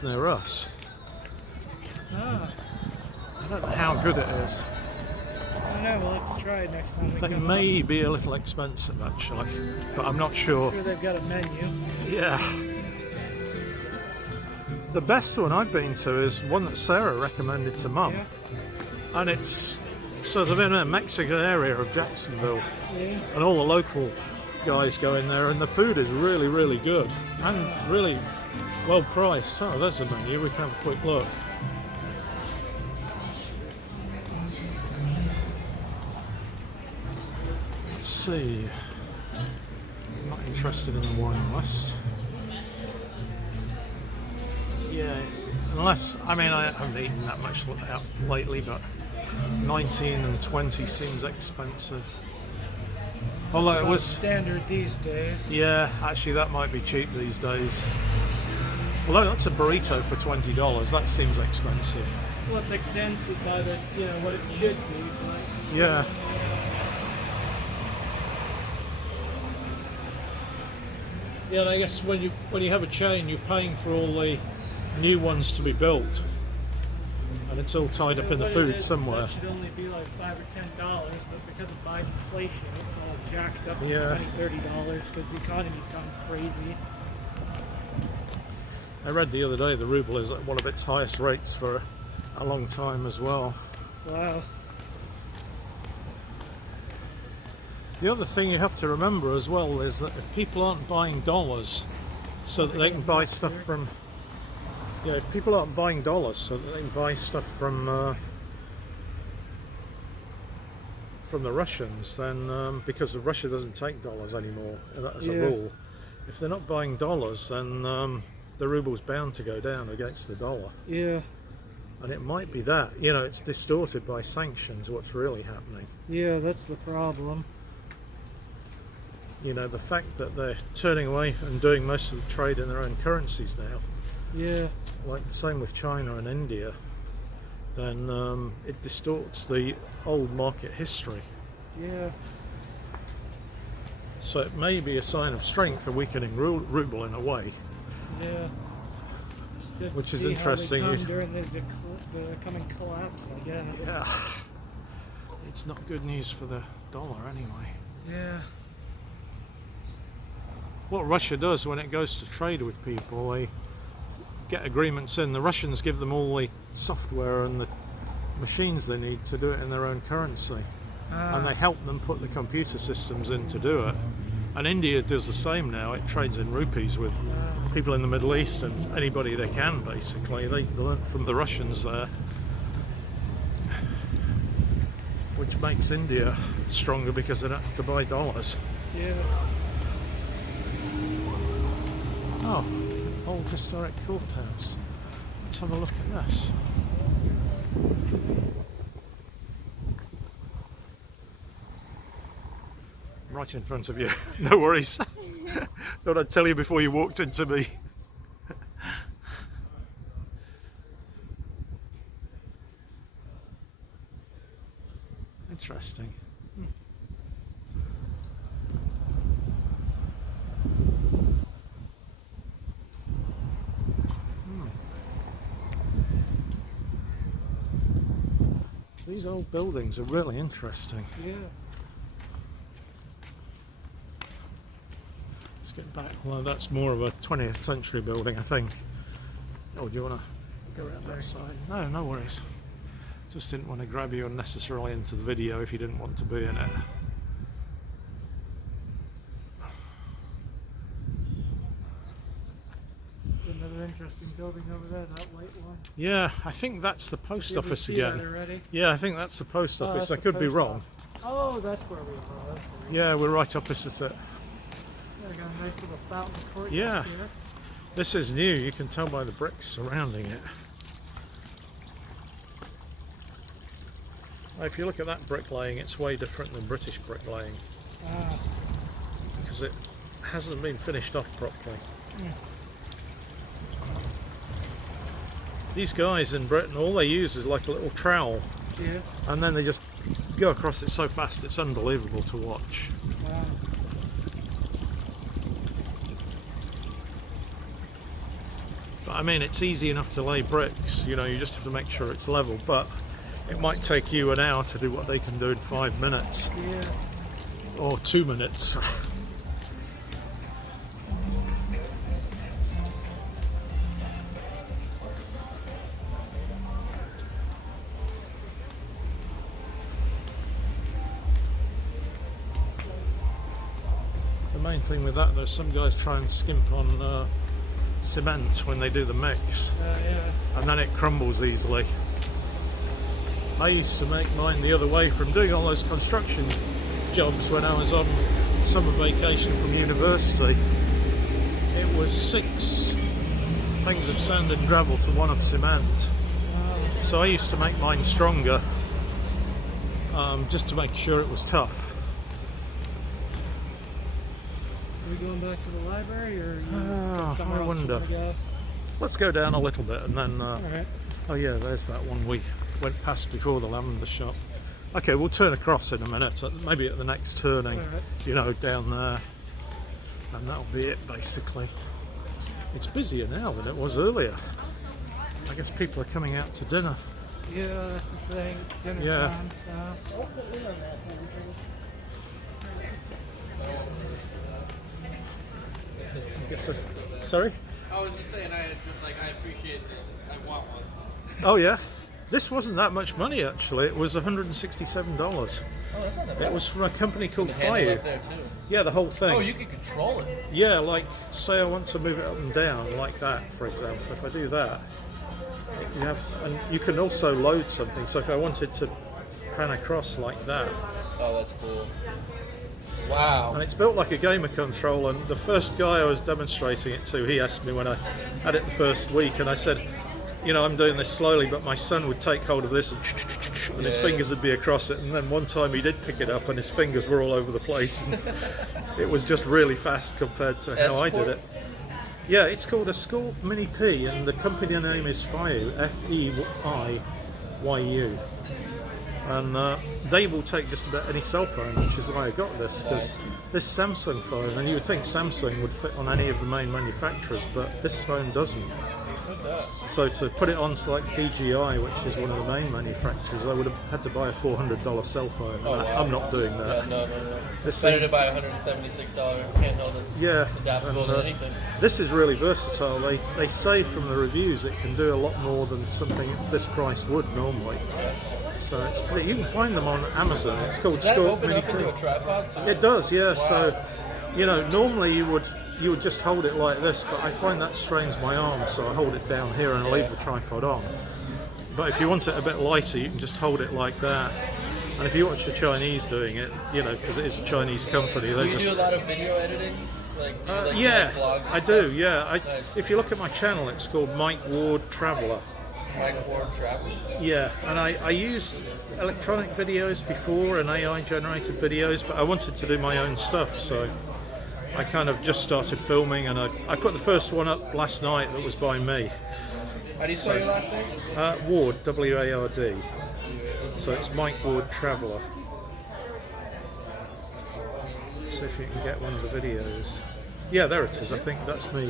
Near us. Ah. I don't know how good it is. I don't know, we'll have to try it next time we They come may up. be a little expensive actually, but I'm not sure. I'm sure they've got a menu. Yeah. The best one I've been to is one that Sarah recommended to Mum. Yeah. And it's sort of in a Mexican area of Jacksonville. Yeah. And all the local guys go in there and the food is really, really good. And really well priced. Oh, there's the menu. We can have a quick look. Let's see. I'm not interested in the wine list. Yeah, unless, I mean, I haven't eaten that much out lately, but 19 and 20 seems expensive. Although it was standard these days. Yeah, actually that might be cheap these days. Although that's a burrito for $20, that seems expensive. Well, it's expensive by the, what it should be, but... Yeah. Yeah, and I guess when you have a chain, you're paying for all the new ones to be built, and it's all tied up in the food somewhere. That should only be like $5 or $10, but because of Biden inflation, it's all jacked up to Yeah. $20, $30 because the economy's gone crazy. I read the other day the ruble is at one of its highest rates for a long time as well. Wow. The other thing you have to remember as well is that if people aren't buying dollars so that they can buy stuff from... Yeah, if people aren't buying dollars so that they can buy stuff from the Russians, then because Russia doesn't take dollars anymore as a rule, if they're not buying dollars, then the ruble's bound to go down against the dollar. Yeah. And it might be that, it's distorted by sanctions what's really happening. Yeah, that's the problem. The fact that they're turning away and doing most of the trade in their own currencies now. Yeah. Like the same with China and India, then it distorts the old market history. Yeah. So it may be a sign of strength, a weakening ruble in a way. Yeah. Which is interesting. How they come during the coming collapse, I guess. Yeah. It's not good news for the dollar anyway. Yeah. What Russia does when it goes to trade with people, they get agreements in. The Russians give them all the software and the machines they need to do it in their own currency. And they help them put the computer systems in to do it. And India does the same now. It trades in rupees with people in the Middle East and anybody they can, basically. They learn from the Russians there, which makes India stronger because they don't have to buy dollars. Yeah. Oh, old historic courthouse. Let's have a look at this. Right in front of you. No worries. Thought I'd tell you before you walked into me. Interesting. These old buildings are really interesting. Yeah. Let's get back. Well, that's more of a 20th century building, I think. Oh, do you want to go around that side? No, no worries. Just didn't want to grab you unnecessarily into the video if you didn't want to be in it. Another interesting building over there, that white one. Yeah, I think that's the post Did we office see again. that already? Yeah, I think that's the post office. that's I the could be post wrong. Oh, that's where we were. Yeah, we're right opposite it. Yeah, got a nice little fountain court Yeah. here. This is new. You can tell by the bricks surrounding it. If you look at that bricklaying, it's way different than British bricklaying. Ah. because it hasn't been finished off properly. These guys in Britain, all they use is like a little trowel, and then they just go across it so fast it's unbelievable to watch. Wow. But I mean, it's easy enough to lay bricks, you know, you just have to make sure it's level, but it might take you an hour to do what they can do in 5 minutes. Or 2 minutes. The main thing with that, though, some guys try and skimp on cement when they do the mix, and then it crumbles easily. I used to make mine the other way from doing all those construction jobs when I was on summer vacation from university. It was 6 things of sand and gravel to 1 of cement. So I used to make mine stronger, just to make sure it was tough. Are we going back to the library, or somewhere I else wonder. you wanna go? Let's go down a little bit and then Alright. oh yeah, there's that one we went past before the lavender shop. Okay, we'll turn across in a minute, maybe at the next turning, Alright. you know, down there, and that'll be it basically. It's busier now than it was earlier. I guess people are coming out to dinner. Yeah, that's the thing. It's dinner Yeah. time, so. Sorry? I was just saying, I appreciate it. I want one. Oh yeah, this wasn't that much money actually. It was $167. Oh, that's not that bad. It was from a company called The handle Fire. up there too. Yeah, the whole thing. Oh, you can control it. Yeah, like say I want to move it up and down like that, for example. If I do that, you have, and you can also load something. So if I wanted to pan across like that, Oh, that's cool. Wow. and it's built like a gamer control. And the first guy I was demonstrating it to, he asked me when I had it the first week, and I said, you know, I'm doing this slowly, but my son would take hold of this and his fingers would be across it. And then one time he did pick it up and his fingers were all over the place. And it was just really fast compared to how I did it. Yeah, it's called a Scorp Mini P, and the company name is Feiyu, F-E-I-Y-U. And they will take just about any cell phone, which is why I got this, because this Samsung phone, and you would think Samsung would fit on any of the main manufacturers, but this phone doesn't. So to put it on to like DJI, which is one of the main manufacturers, I would have had to buy a $400 cell phone. Oh, wow. I'm not doing that. Yeah, no. This Better thing- to buy a $176 handheld that's adaptable and, to anything. This is really versatile. They say from the reviews it can do a lot more than something this price would normally. So it's pretty. You can find them on Amazon. It's called Does that Scorp open Mini up into P. a tripod too? It does, yeah. Wow. So, you know, normally you would just hold it like this, but I find that strains my arm, so I hold it down here and leave the tripod on. But if you want it a bit lighter, you can just hold it like that. And if you watch the Chinese doing it, you know, because it is a Chinese company, Do they you just do a lot of video editing? Like, do you, yeah, vlogs and I stuff? do. Yeah, Nice. if you look at my channel, it's called Mike Ward Traveller. Mike Ward Travel. Yeah, and I used electronic videos before and AI generated videos, but I wanted to do my own stuff, so I kind of just started filming, and I put the first one up last night that was by me. How do you spell your last name? Ward, W-A-R-D. So it's Mike Ward Traveller. See if you can get one of the videos. Yeah, there it is. I think that's me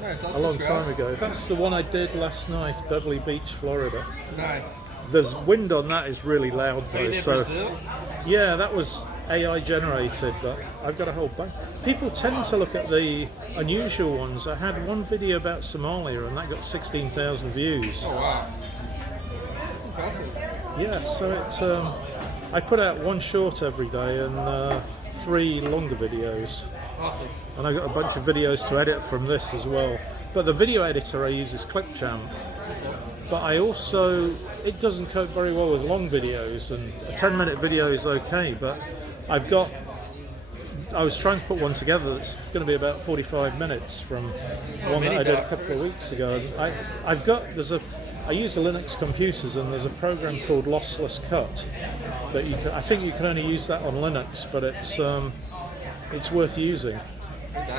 Nice, a long subscribe. time ago. That's the one I did last night, Beverly Beach, Florida. Nice. There's wind on that is really loud Are you though, in so Brazil? yeah, that was AI generated, but I've got a whole bunch. People tend to look at the unusual ones. I had one video about Somalia and that got 16,000 views. Oh wow. That's impressive. Yeah, so it's I put out one short every day and 3 longer videos, Awesome. and I got a bunch of videos to edit from this as well. But the video editor I use is Clipchamp. But I also, it doesn't cope very well with long videos, and a 10-minute video is okay, but I was trying to put one together that's going to be about 45 minutes from one that I did a couple of weeks ago. And I use the Linux computers, and there's a program called Lossless Cut that I think you can only use that on Linux, but it's worth using.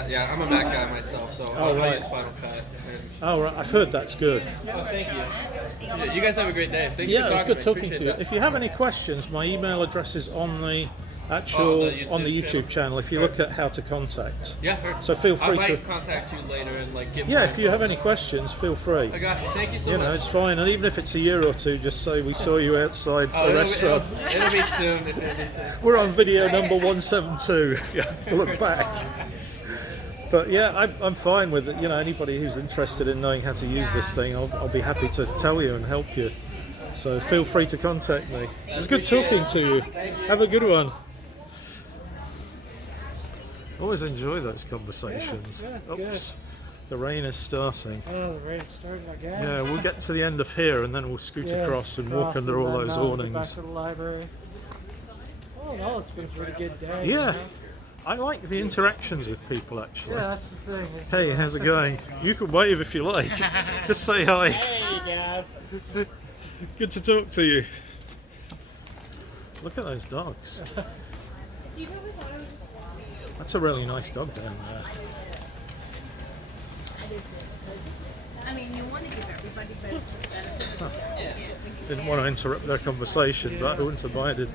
Yeah, I'm a Mac guy myself, so Oh, I right. use Final Cut. And, Oh, right. I've heard that's good. oh, thank you. Yeah, you guys have a great day. Thanks Yeah, for it's talking good to me. talking Appreciate to you. that. If you have any questions, my email address is on the actual on the YouTube channel. If you look at how to contact. Yeah, sure. So feel free I to. might contact you later and like give. Yeah, more if you have any questions, feel free. I got you. Thank you so You much. know, it's fine, and even if it's a year or two, just say we saw you outside Oh, a restaurant. it'll be soon if anything. We're on video number 172. If you look back. But yeah, I'm fine with it. You know, anybody who's interested in knowing how to use this thing, I'll be happy to tell you and help you. So feel free to contact me. It was good talking to you. Have a good one. Always enjoy those conversations. Yeah, it's Oops, the rain is starting. Oh, the rain started again. Yeah, we'll get to the end of here and then we'll scoot across and walk under all those Back awnings. to the library. Oh no, it's been a pretty good day. Yeah, You know? I like the interactions with people actually. Yeah, that's the thing. Hey, how's it going? You can wave if you like. Just say hi. Hey guys. Good to talk to you. Look at those dogs. That's a really nice dog down there. I mean, you want to give everybody benefit. Didn't want to interrupt their conversation, but I wouldn't have minded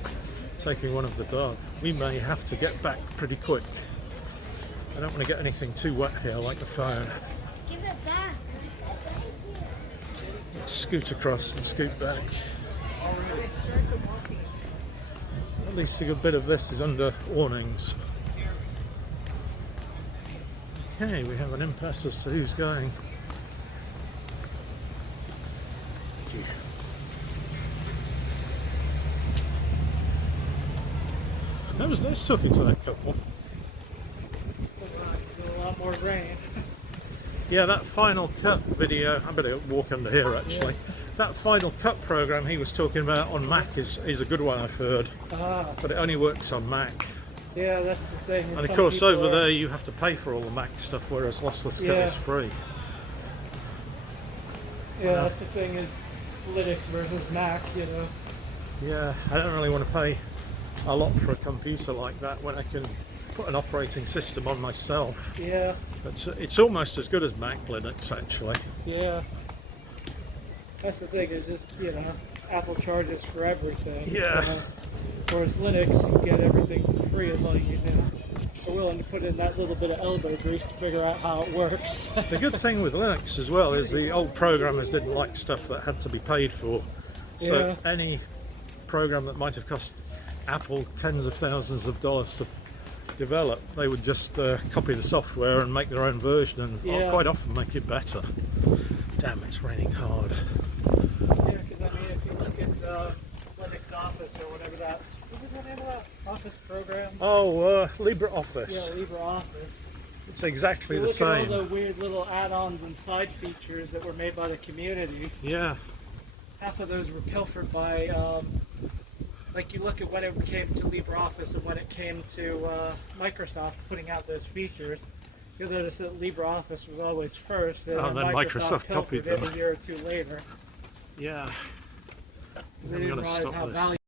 taking one of the dogs. We may have to get back pretty quick. I don't want to get anything too wet here, like the phone. Give it back. Let's scoot across and scoot back. At least a good bit of this is under awnings. Okay, we have an impasse as to who's going. That was nice talking to that couple. A lot more rain. Yeah, that Final Cut video, I better walk under here actually. That Final Cut program he was talking about on Mac is a good one, I've heard. But it only works on Mac. Yeah, that's the thing. And of Some course people over are- there you have to pay for all the Mac stuff, whereas Lossless Cut Yeah. is free. Yeah, that's the thing is Linux versus Mac, you know. Yeah, I don't really want to pay a lot for a computer like that when I can put an operating system on myself. Yeah, It's almost as good as Mac Linux actually. yeah. That's the thing is just, you know, Apple charges for everything. Yeah. You know? Whereas Linux, you get everything for free as long as you know. They're willing to put in that little bit of elbow grease to figure out how it works. The good thing with Linux as well is the old programmers didn't like stuff that had to be paid for. So Yeah. any program that might have cost Apple tens of thousands of dollars to develop, they would just copy the software and make their own version and quite often make it better. Damn, it's raining hard. Yeah, because I mean, if you look at Linux Office or whatever that, what was the name of that Office program? Oh, LibreOffice. Yeah, LibreOffice. It's exactly You the look at same. all the weird little add-ons and side features that were made by the community. Yeah, Half of those were pilfered by, like you look at when it came to LibreOffice and when it came to Microsoft putting out those features. You'll notice that LibreOffice was always first, and Oh, then Microsoft copied pilfered it them. a year or two later. yeah. They I'm didn't going to realize stop how this. valuable